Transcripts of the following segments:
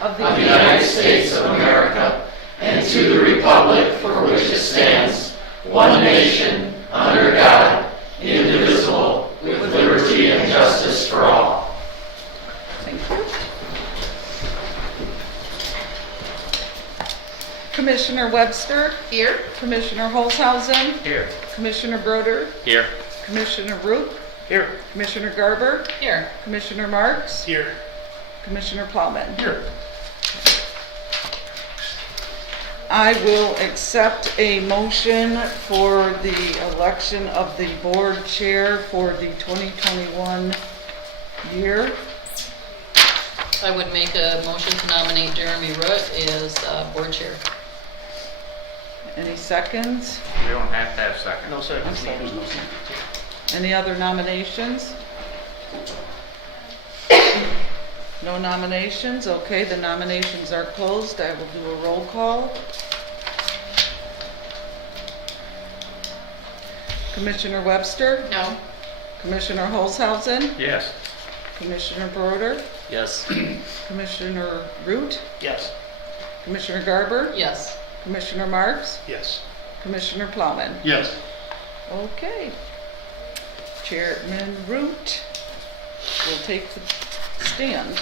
of the United States of America and to the republic for which it stands, one nation, under God, indivisible, with liberty and justice for all. Thank you. Commissioner Webster. Here. Commissioner Holzhausen. Here. Commissioner Broder. Here. Commissioner Roop. Here. Commissioner Garber. Here. Commissioner Marks. Here. Commissioner Plowman. Here. I will accept a motion for the election of the board chair for the 2021 year. I would make a motion to nominate Jeremy Root as board chair. Any seconds? We don't have to have seconds. No seconds. Any other nominations? No nominations? Okay, the nominations are closed. I will do a roll call. Commissioner Webster? No. Commissioner Holzhausen? Yes. Commissioner Broder? Yes. Commissioner Root? Yes. Commissioner Garber? Yes. Commissioner Marks? Yes. Commissioner Plowman? Yes. Okay. Chairman Root will take the stand.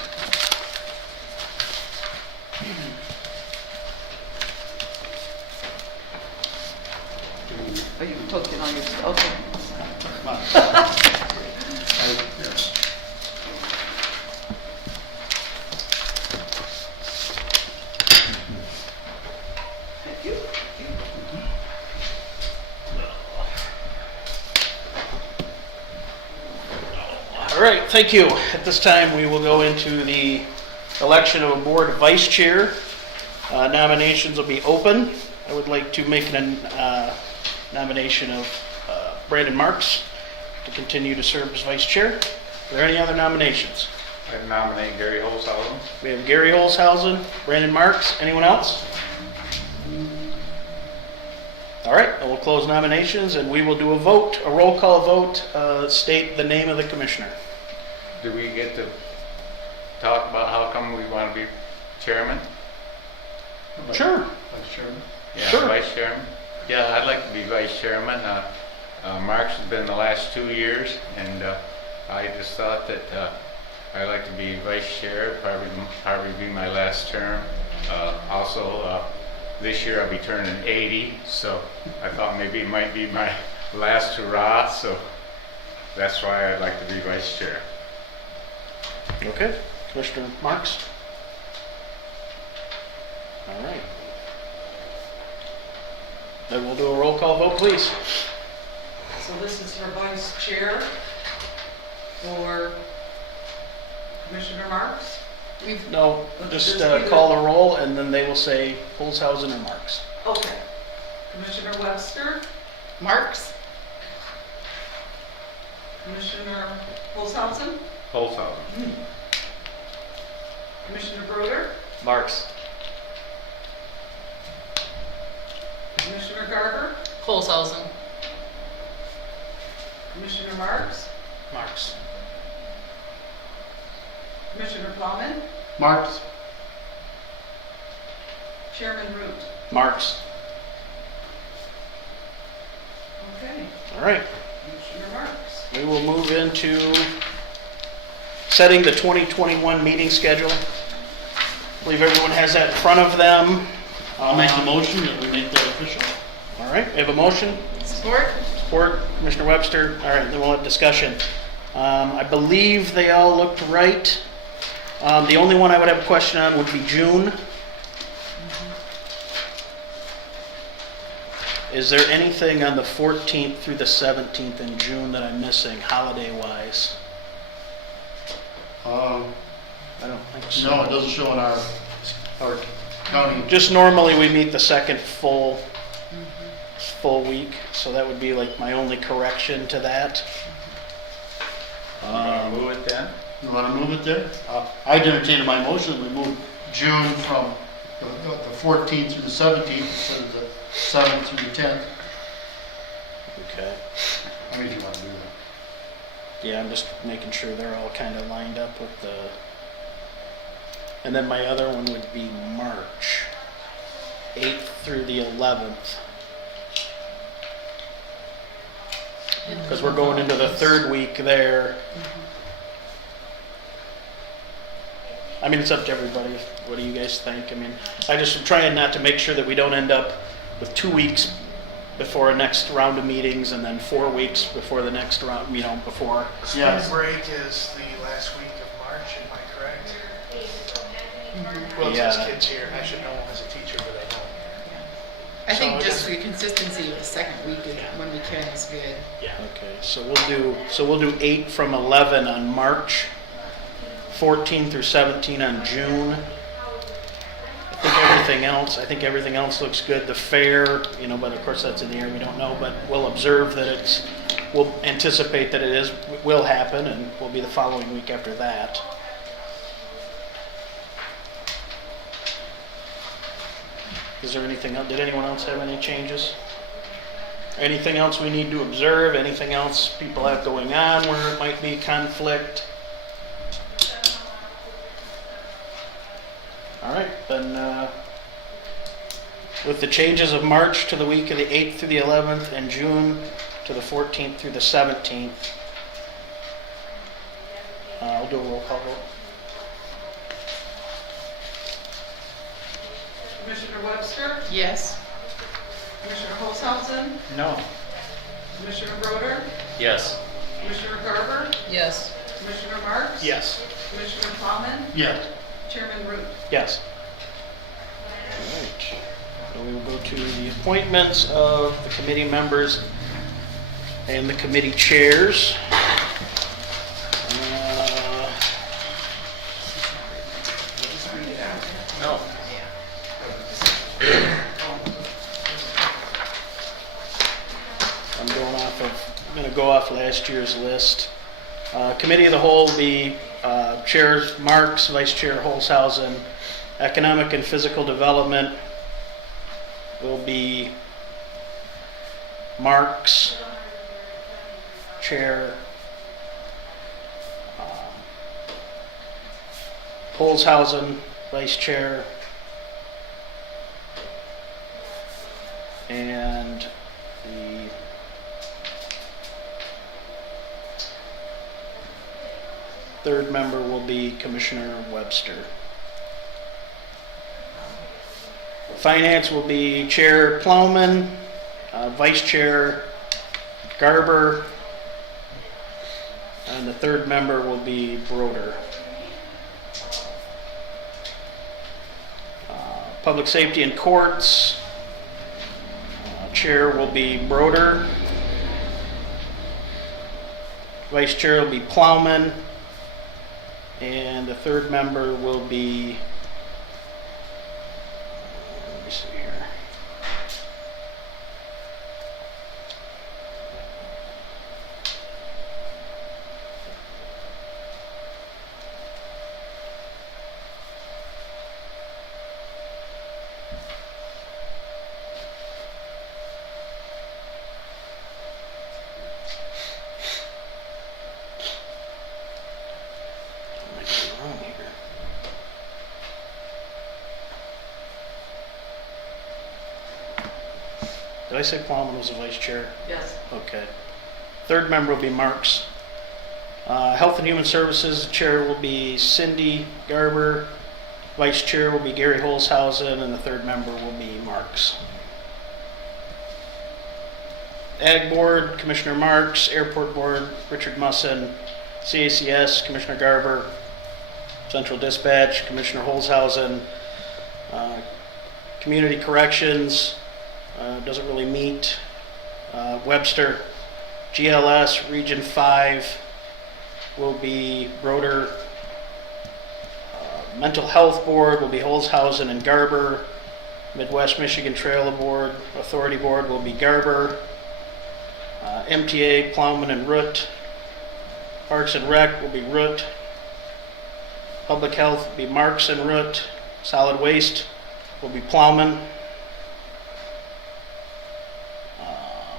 Are you poking on your, okay. Thank you. All right, thank you. At this time, we will go into the election of a board vice chair. Nominations will be open. I would like to make a nomination of Brandon Marks to continue to serve as vice chair. Are there any other nominations? I nominate Gary Holzhausen. We have Gary Holzhausen, Brandon Marks. Anyone else? All right, then we'll close nominations and we will do a vote, a roll call vote. State the name of the commissioner. Do we get to talk about how come we want to be chairman? Sure. Vice Chairman. Yeah, Sure. vice chairman. Yeah, I'd like to be vice chairman. Mark's has been the last 2 years, and I just thought that I'd like to be vice chair. Probably be my last term. Also, this year I'll be turning 80, so I thought maybe it might be my last hurrah. So that's why I'd like to be vice chair. Okay, Commissioner Marks. All right. Then we'll do a roll call vote, please. So this is for vice chair for Commissioner Marks? No, just call the roll and then they will say Holzhausen or Marks. Okay. Commissioner Webster? Marks? Commissioner Holzhausen? Holzhausen. Commissioner Broder? Marks. Commissioner Garber? Holzhausen. Commissioner Marks? Marks. Commissioner Plowman? Marks. Chairman Root? Marks. Okay. All right. Commissioner Marks. We will move into setting the 2021 meeting schedule. I believe everyone has that in front of them. I'll make the motion that we make that official. All right, we have a motion. Support? Support, Commissioner Webster. All right, then we'll have discussion. I believe they all looked right. The only one I would have a question on would be June. Is there anything on the 14th through the 17th in June that I'm missing, holiday-wise? I don't think so. No, it doesn't show in our county. Just normally we meet the second full week, so that would be like my only correction to that. Move it then. You want to move it there? I'd entertain my motion, we move June from the 14th through the 17th instead of the 7th through the 10th. Okay. How many do you want to do that? Yeah, I'm just making sure they're all kind of lined up with the And then my other one would be March 8th through the 11th. Because we're going into the third week there. I mean, it's up to everybody. What do you guys think? I mean, I just am trying not to make sure that we don't end up with 2 weeks before a next round of meetings and then 4 weeks before the next round, before. Yes. Spring break is the last week of March, am I correct? Well, it Yeah. says kids here, I should know as a teacher, but I don't. I So think I just guess- for the consistency of the second week is when we can is good. Okay, so we'll do 8 from 11 on March, 14 through 17 on June. I think everything else looks good. The fair, but of course that's in the air, we don't know, but we'll observe that we'll anticipate that will happen, and will be the following week after that. Is there anything else? Did anyone else have any changes? Anything else we need to observe? Anything else people have going on where it might be conflict? All right, then with the changes of March to the week of the 8th through the 11th and June to the 14th through the 17th, I'll do a roll call vote. Commissioner Webster, Yes. Commissioner Holzhausen, No. Commissioner Broder, Yes. Commissioner Garber, Yes. Commissioner Marks. Yes. Commissioner Plowman, Yes. Chairman Root. Yes. All right. So we will go to the appointments of the committee members and the committee chairs. No. I'm going to go off last year's list. Committee of the whole will be chairs Marks, Vice Chair Holzhausen. Economic and Physical Development will be Marks, Chair. Holzhausen, Vice Chair. And the third member will be Commissioner Webster. Finance will be Chair Plowman, Vice Chair Garber, and the third member will be Broder. Public Safety and Courts, Chair will be Broder. Vice Chair will be Plowman. And the third member will be, let me see here. Am I getting wrong here? Did I say Plowman was the vice chair? Yes. Okay. Third member will be Marks. Health and Human Services, chair will be Cindy Garber. Vice chair will be Gary Holzhausen, and the third member will be Marks. Ag Board, Commissioner Marks. Airport Board, Richard Musson. CACS, Commissioner Garber. Central Dispatch, Commissioner Holzhausen. Community Corrections, doesn't really meet. Webster. GLS, Region 5 will be Broder. Mental Health Board will be Holzhausen and Garber. Midwest Michigan Trail Board, Authority Board will be Garber. MTA, Plowman and Root. Parks and Rec will be Root. Public Health will be Marks and Root. Solid Waste will be Plowman.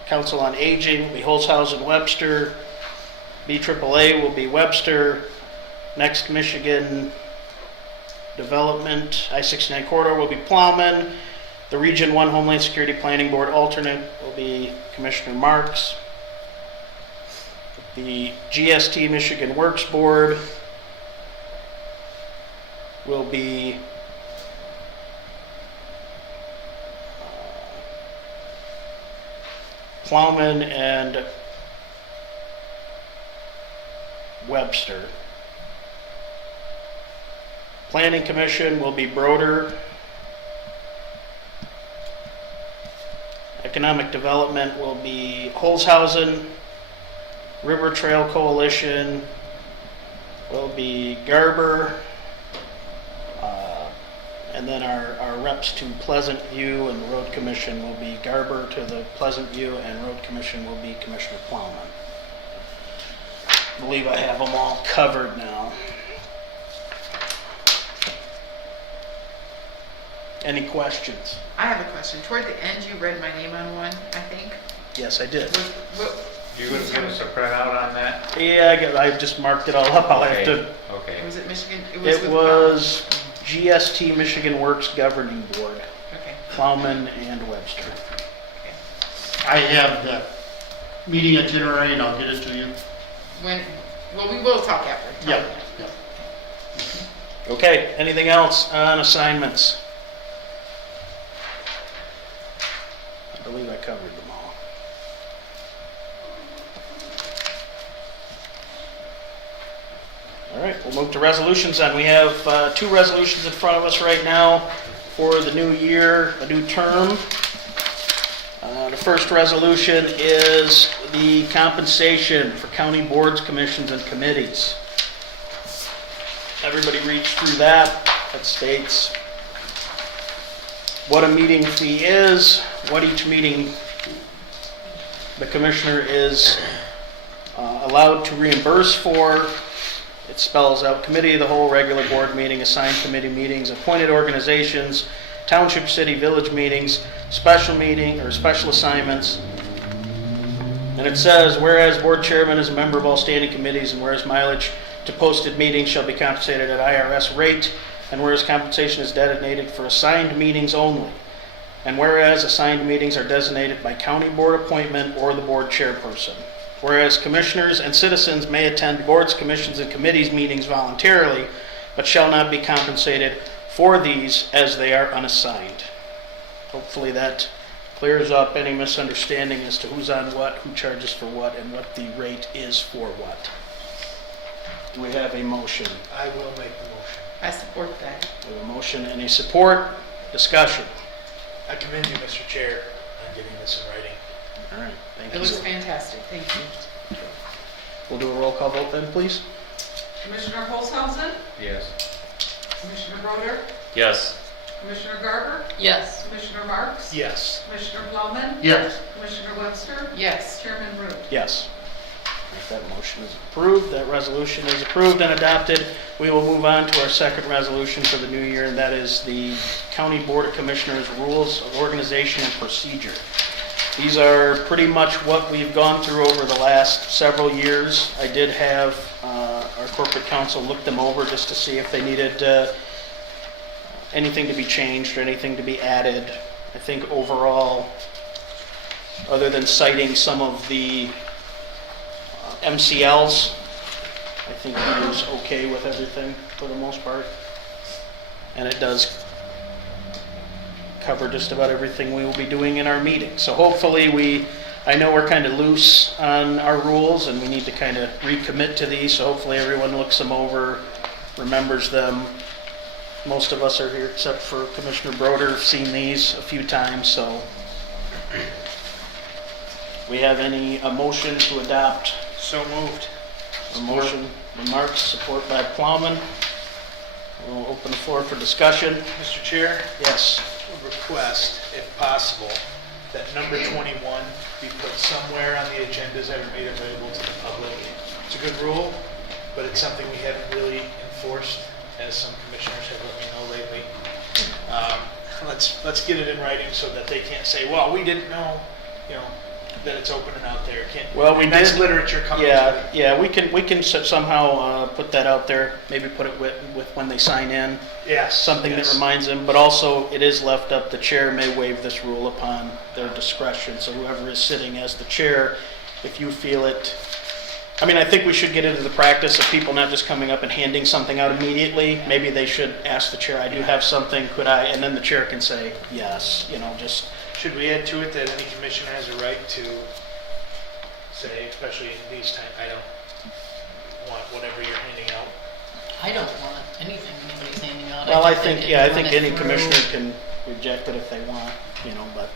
Council on Aging will be Holzhausen, Webster. BAAA will be Webster. Next Michigan Development, I-69 corridor will be Plowman. The Region 1 Homeland Security Planning Board alternate will be Commissioner Marks. The GST Michigan Works Board will be Plowman and Webster. Planning Commission will be Broder. Economic Development will be Holzhausen. River Trail Coalition will be Garber. And then our reps to Pleasant View and the Road Commission will be Garber to the Pleasant View, and Road Commission will be Commissioner Plowman. I believe I have them all covered now. Any questions? I have a question. Toward the end, you read my name on one, I think. Yes, I did. You would give us a printout on that? Yeah, I just marked it all up. I'll have to. Okay. Was it Michigan? It with was GST Michigan Works Governing Board, Okay. Plowman and Webster. I have the meeting itinerary and I'll get it to you. Well, we will talk after. Yep. Yep. Okay, anything else on assignments? I believe I covered them all. All right, we'll move to resolutions then. We have 2 resolutions in front of us right now for the new year, a new term. The first resolution is the compensation for county boards, commissions, and committees. Everybody reads through that. That states what a meeting fee is, what each meeting the commissioner is allowed to reimburse for. It spells out committee of the whole, regular board meeting, assigned committee meetings, appointed organizations, township, city, village meetings, special meeting or special assignments. And it says, whereas board chairman is a member of all standing committees, and whereas mileage to posted meetings shall be compensated at IRS rate, and whereas compensation is designated for assigned meetings only, and whereas assigned meetings are designated by county board appointment or the board chairperson. Whereas commissioners and citizens may attend boards, commissions, and committees meetings voluntarily, but shall not be compensated for these as they are unassigned. Hopefully that clears up any misunderstanding as to who's on what, who charges for what, and what the rate is for what. Do we have a motion? I will make the motion. I support that. We have a motion and a support. Discussion. I commend you, Mr. Chair, on getting this in writing. All right, thank It you. looks fantastic. Thank you. We'll do a roll call vote then, please. Commissioner Holzhausen, Yes. Commissioner Broder, Yes. Commissioner Garber, Yes. Commissioner Marks, Yes. Commissioner Plowman, Yes. Commissioner Webster, Yes. Chairman Root. Yes. If that motion is approved, that resolution is approved and adopted. We will move on to our second resolution for the new year, and that is the County Board of Commissioners Rules of Organization and Procedure. These are pretty much what we've gone through over the last several years. I did have our corporate counsel look them over just to see if they needed anything to be changed or anything to be added. I think overall, other than citing some of the MCLs, I think he was okay with everything for the most part. And it does cover just about everything we will be doing in our meeting. So hopefully I know we're kind of loose on our rules and we need to kind of recommit to these, so hopefully everyone looks them over, remembers them. Most of us are here, except for Commissioner Broder, have seen these a few times, so. We have a motion to adopt? So moved. A motion by Marks, support by Plowman. We'll open the floor for discussion. Mr. Chair, Yes. a request, if possible, that number 21 be put somewhere on the agendas that are made available to the public. It's a good rule, but it's something we haven't really enforced, as some commissioners have let me know lately. Let's get it in writing so that they can't say, well, we didn't know, that it's open and out there. Well, we and that's did- literature coming Yeah, through. yeah, we can somehow put that out there, maybe put it with when they sign in, Yes. something that yes. reminds them, but also it is left up, the chair may waive this rule upon their discretion, so whoever is sitting as the chair, if you feel it, I mean, I think we should get into the practice of people not just coming up and handing something out immediately. Maybe they should ask the chair, I do have something, could I, and then the chair can say, yes, just, Should we add to it that any commissioner has a right to say, especially in these times, I don't want whatever you're handing out? I don't want anything anybody's handing out. well, I they think, can yeah, I run think it any through- commissioner can reject it if they want, but.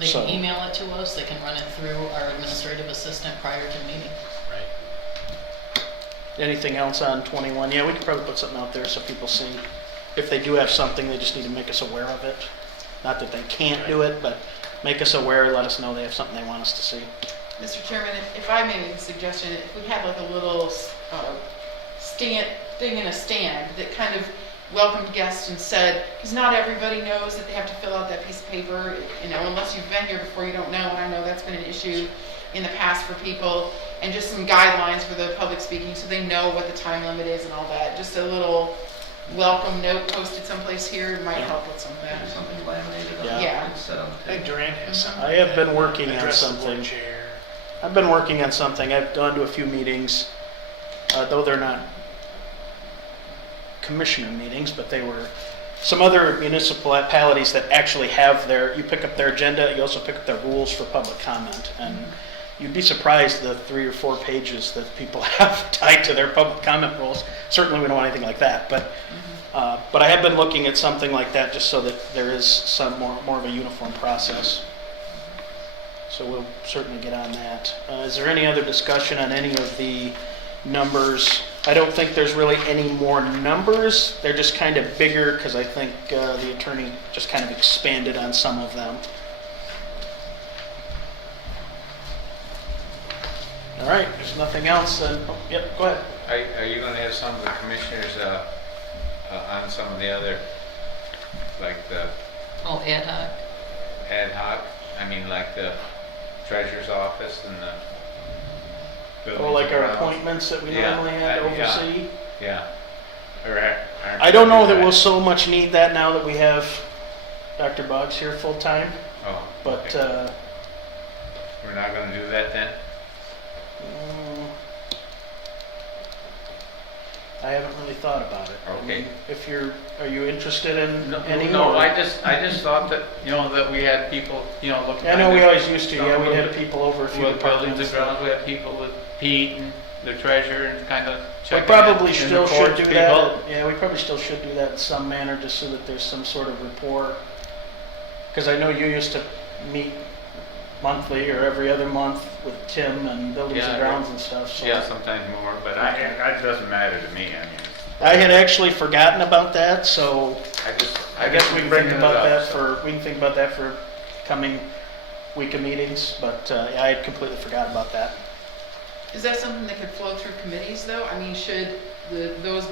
They so- can email it to us, they can run it through our administrative assistant prior to the meeting. Right. Anything else on 21? Yeah, we could probably put something out there so people see. If they do have something, they just need to make us aware of it. Not that they can't do it, but make us aware, let us know they have something they want us to see. Mr. Chairman, if I may make a suggestion, if we had like a little stand, thing in a stand that kind of welcomed guests and said, because not everybody knows that they have to fill out that piece of paper, unless you've been here before, you don't know, and I know that's been an issue in the past for people, and just some guidelines for the public speaking so they know what the time limit is and all that. Just a little welcome note posted someplace here might help with some of that. Something laminated on Yeah. Yeah. and set on the I think table. Duran has some. I have been working on Address the board something. chair. I've been working on something. I've gone to a few meetings, though they're not commissioner meetings, but they were some other municipalities that actually have you pick up their agenda, you also pick up their rules for public comment. And you'd be surprised the 3 or 4 pages that people have tied to their public comment rules. Certainly we don't want anything like that, but I have been looking at something like that just so that there is some more of a uniform process. So we'll certainly get on that. Is there any other discussion on any of the numbers? I don't think there's really any more numbers. They're just kind of bigger because I think the attorney just kind of expanded on some of them. All right, there's nothing else, then, yep, go ahead. Are you gonna have some of the commissioners, on some of the other, like the Oh, ad hoc. ad hoc? I mean, like the treasurer's office and the buildings Or like our and grounds? appointments that we Yeah, normally have to yeah. oversee. Yeah. Or aren't I don't know you that gonna we'll do so much need that now that we have Dr. Boggs here full-time, Oh, but okay. We're not gonna do that then? Mm, I haven't really thought about it. I Okay. mean, are you interested in any No, more? I just thought that, that we had people, looking. I know we always used to, yeah, we'd have people over a few With buildings departments. and grounds, we had people with Pete and the treasurer and kind of We checking. probably in, still and the should courts do people. that. Yeah, we probably still should do that in some manner, just so that there's some sort of rapport. Because I know you used to meet monthly or every other month with Tim and buildings Yeah, and grounds and stuff, so. Yeah, sometimes more, but it doesn't matter to me, I mean. I had actually forgotten about that, so I I guess we can think bringing it about up, that so. we can think about that for coming week of meetings, but yeah, I had completely forgot about that. Is that something that could flow through committees, though? I mean, should those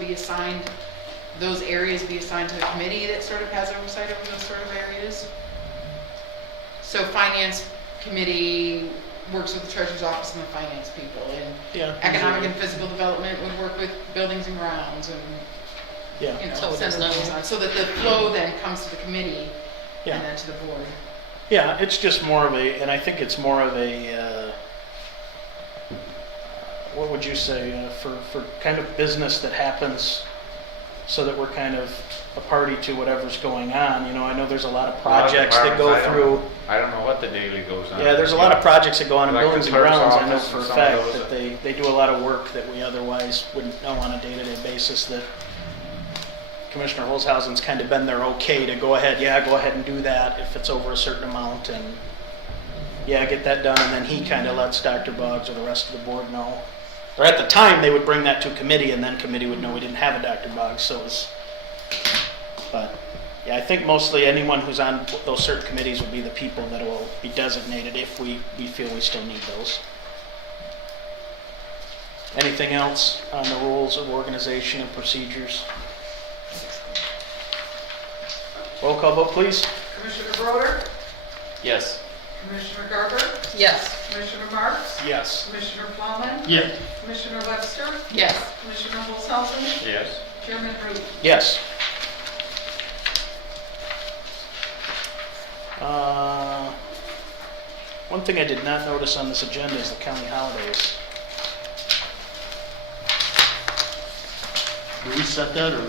areas be assigned to a committee that sort of has oversight over those sort of areas? So finance committee works with the treasurer's office and the finance people, and Yeah. economic and physical development would work with buildings and grounds, and, Yeah, So it send is those now. on, so that the flow then comes to the committee yeah. and then to the board. Yeah, it's just more of and I think it's more of what would you say, for kind of business that happens so that we're kind of a party to whatever's going on. I know there's a lot of projects that go through. I don't know what the daily goes on. Yeah, there's a lot of projects that go on in Like the buildings and clerk's grounds. I know office for a and some of fact those that they do a lot of work that we otherwise wouldn't know on a day-to-day basis, that Commissioner Holzhausen's kind of been there okay to go ahead and do that if it's over a certain amount, and get that done, and then he kind of lets Dr. Boggs or the rest of the board know. Or at the time, they would bring that to committee, and then committee would know we didn't have a Dr. Boggs, so it was, but yeah, I think mostly anyone who's on those certain committees would be the people that will be designated if we feel we still need those. Anything else on the rules of organization and procedures? Roll call vote, please. Commissioner Broder? Yes. Commissioner Garber, Yes. Commissioner Marks, Yes. Commissioner Plowman, Yeah. Commissioner Webster, Yes. Commissioner Olshausen, Yes. Chairman Root. Yes. One thing I did not notice on this agenda is the county holidays. Do we set that, or?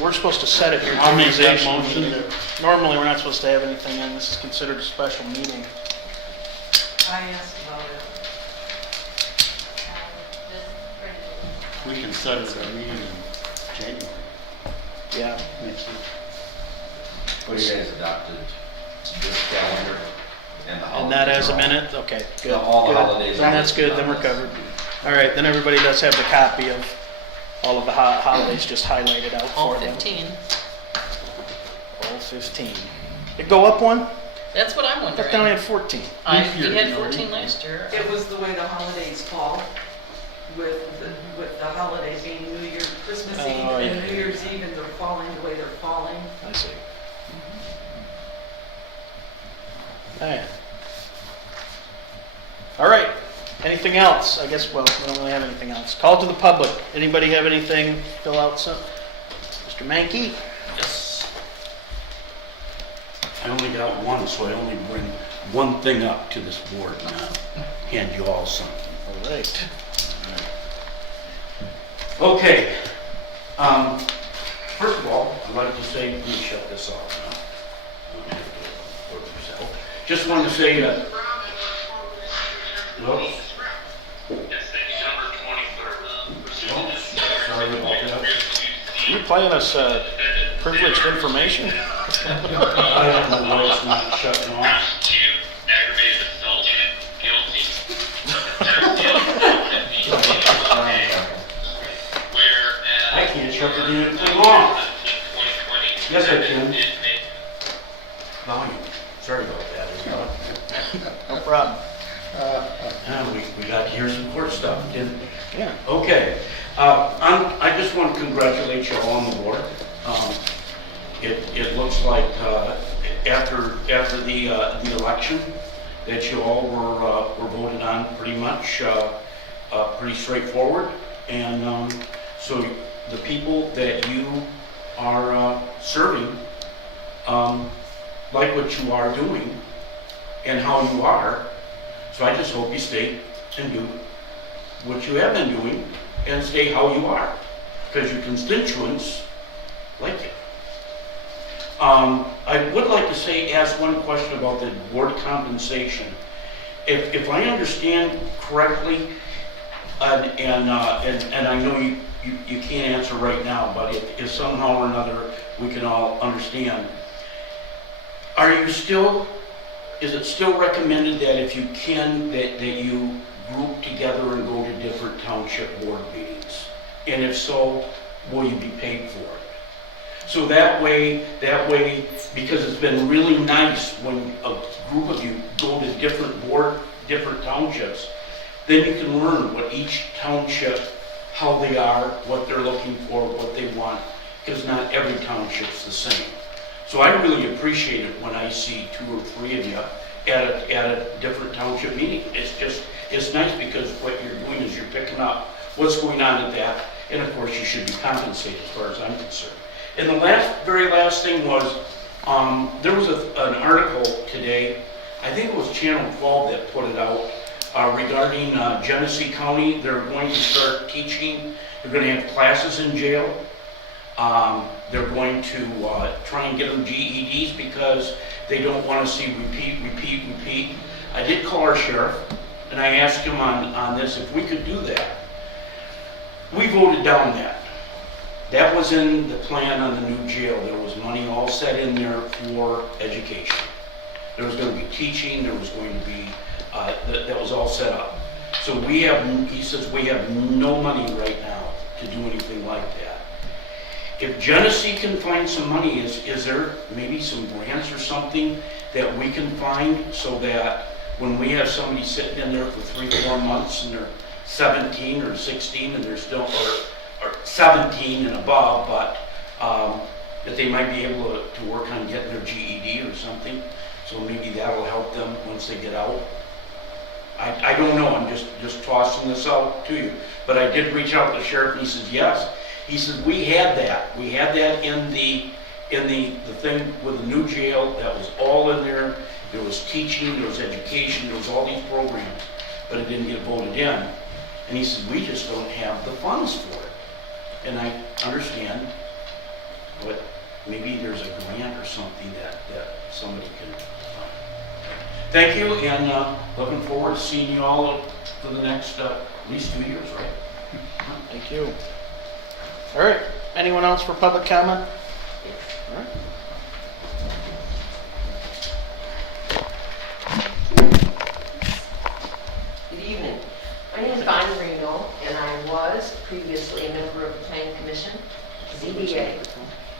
We're supposed to set it here. I'll make that Organizational motion. meeting. Normally, we're not supposed to have anything in. This is considered a special meeting. I asked about it. We can set it at our meeting in January Yeah. next week. Well, you guys adopted this calendar and the holidays. And that as a are all- minute? Okay, good. All the good. holidays Then are that's good, then we're listed on covered. All right, then everybody does have the copy of all of the holidays just highlighted out All for them. 15. All 15. It go up one? That's what I'm I thought down wondering. at 14. We Leap year, had no, 14 leap year. last year. It was the way the holidays fall, with the holiday being New Year, Christmas Eve Oh, and yeah. New Year's Eve, and they're falling the way they're falling. I see. All right. All right. Anything else? I guess, well, we don't really have anything else. Call to the public. Anybody have anything? Fill out some. Mr. Mankey? Yes. I only got one, so I only bring one thing up to this board and hand you all something. All right. Okay. First of all, I'd like to say, let me shut this off now. Just wanted to say that. Hello? Sorry about that. You playing us privileged information? I don't know why it's not shutting off. I can't shut the damn thing off. Yes, I can. Volume. Sorry about that. No problem. We got to hear some court stuff, didn't we? Yeah. Okay. I just want to congratulate you all on the board. It looks like after the election that you all were voted on pretty much pretty straightforward, and so the people that you are serving like what you are doing and how you are. So I just hope you stay and do what you have been doing and stay how you are, because your constituents like you. I would like to ask one question about the board compensation. If I understand correctly, and I know you can't answer right now, but if somehow or another we can all understand, is it still recommended that if you can, that you group together and go to different township board meetings? And if so, will you be paid for it? So that way, because it's been really nice when a group of you go to different townships, then you can learn what each township, how they are, what they're looking for, what they want, because not every township's the same. So I really appreciate it when I see 2 or 3 of you at a different township meeting. It's nice because what you're doing is you're picking up what's going on at that, and of course you should be compensated as far as I'm concerned. And the very last thing was, there was an article today, I think it was Channel 12 that put it out, regarding Genesee County. They're going to start teaching, they're going to have classes in jail. They're going to try and get them GEDs because they don't want to see repeat. I did call our sheriff and I asked him on this if we could do that. We voted down that. That was in the plan on the new jail. There was money all set in there for education. There was going to be teaching, there was going to be, that was all set up. So he says we have no money right now to do anything like that. If Genesee can find some money, is there maybe some grants or something that we can find so that when we have somebody sitting in there for 3 or 4 months and they're 17 or 16 and they're still, or 17 and above, but that they might be able to work on getting their GED or something. So maybe that'll help them once they get out. I don't know, I'm just tossing this out to you. But I did reach out to the sheriff, and he says, yes. He says, we had that. We had that in the thing with the new jail. That was all in there. There was teaching, there was education, there was all these programs, but it didn't get voted in. And he said, we just don't have the funds for it. And I understand, but maybe there's a grant or something that somebody can find. Thank you, and looking forward to seeing you all for the next at least 2 years, right? Thank you. All right, anyone else for public comment? All right. Good evening. My name is Bonnie Reno, and I was previously a member of the Planning Commission, ZBA,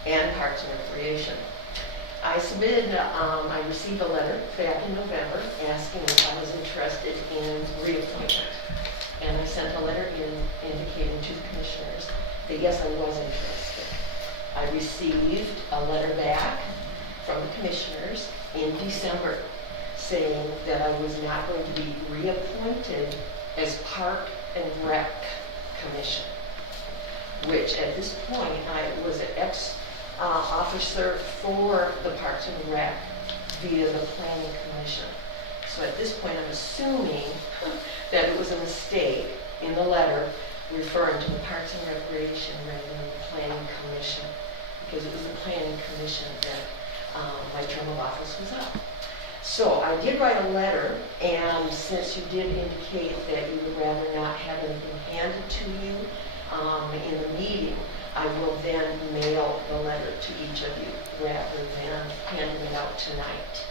and Parks and Recreation. I received a letter back in November asking if I was interested in reappointment. And I sent a letter indicating to the commissioners that yes, I was interested. I received a letter back from the commissioners in December saying that I was not going to be reappointed as Park and Rec Commission, which at this point I was an ex-officer for the Parks and Rec via the Planning Commission. So at this point I'm assuming that it was a mistake in the letter referring to the Parks and Recreation rather than the Planning Commission, because it was the Planning Commission that my term of office was up. So I did write a letter, and since you did indicate that you would rather not have anything handed to you in the meeting, I will then mail the letter to each of you rather than handing it out tonight.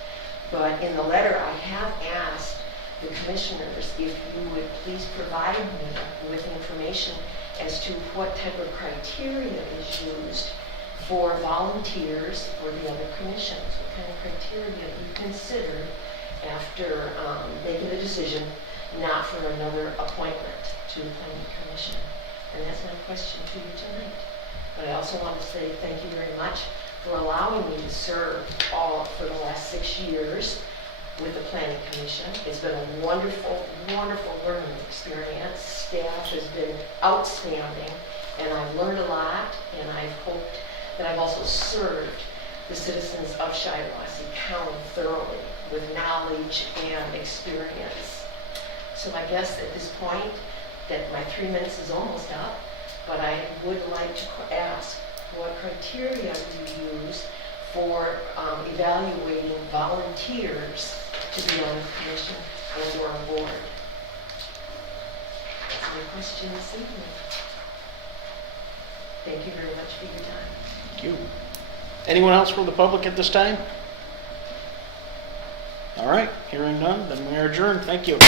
But in the letter, I have asked the commissioners if you would please provide me with information as to what type of criteria is used for volunteers for the other commissions. What kind of criteria you consider after making a decision not for another appointment to the Planning Commission. And that's my question to you tonight. But I also want to say thank you very much for allowing me to serve for the last 6 years with the Planning Commission. It's been a wonderful, wonderful learning experience. Staff has been outstanding, and I've learned a lot, and I've hoped that I've also served the citizens of Shiawassee County thoroughly with knowledge and experience. So I guess at this point that my 3 minutes is almost up, but I would like to ask what criteria you use for evaluating volunteers to be on the commission or on board. That's my question this evening. Thank you very much for your time. Thank you. Anyone else from the public at this time? All right, hearing none, then we are adjourned. Thank you.